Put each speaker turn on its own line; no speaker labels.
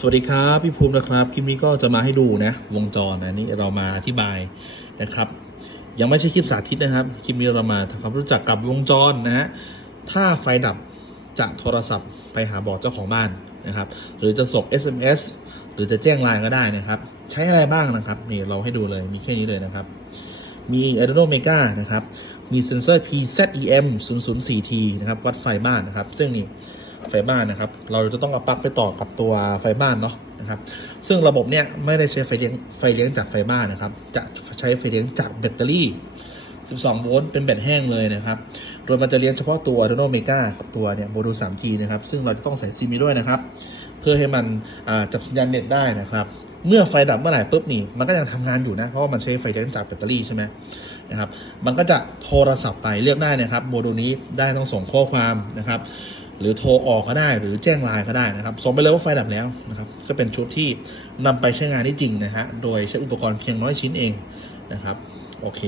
สวัสดีครับพี่ภูมินะครับคลิปนี้ก็จะมาให้ดูนะ วงจรนะนี่เรามาอธิบายนะครับ ยังไม่ใช่คลิปสาธิตนะครับคลิปนี้เรามาทำความรู้จักกับวงจรนะฮะถ้าไฟดับจะโทรศัพท์ไปหาบอกเจ้าของบ้านนะครับ หรือจะส่ง SMS หรือจะแจ้งไลน์ก็ได้นะครับ ใช้อะไรบ้างนะครับนี่เราให้ดูเลยมีแค่นี้เลยนะครับ มี Arduino Mega นะครับ มีเซนเซอร์ PZEM 004T นะครับวัดไฟบ้านนะครับ ซึ่งนี่ ไฟบ้านนะครับ เราจะต้องเอาปลั๊กไปต่อกับตัวไฟบ้านเนาะนะครับ ซึ่งระบบเนี่ยไม่ได้ใช้ไฟเลี้ยงไฟเลี้ยงจากไฟบ้านนะครับ จะใช้ไฟเลี้ยงจากแบตเตอรี่ 12 โวลต์เป็นแบตแห้งเลยนะครับ โดยมันจะเลี้ยงเฉพาะตัว Arduino Mega กับตัวเนี่ยโมดูล 3G นะครับ ซึ่งเราจะต้องใส่ซิมนี้ด้วยนะครับ เพื่อให้มันจับสัญญาณเน็ตได้นะครับเมื่อไฟดับเมื่อไหร่ปุ๊บนี่มันก็ยังทำงานอยู่นะ เพราะว่ามันใช้ไฟเลี้ยงจากแบตเตอรี่ใช่ไหมนะครับ มันก็จะโทรศัพท์ไปเลือกได้นะครับ โมดูลนี้ได้ต้องส่งข้อความนะครับ หรือโทรออกก็ได้หรือแจ้งไลน์ก็ได้นะครับส่งไปเลยว่าไฟดับแล้วนะครับก็เป็นชุดที่นำไปใช้งานได้จริงนะฮะโดยใช้อุปกรณ์เพียงน้อยชิ้นเองนะครับโอเค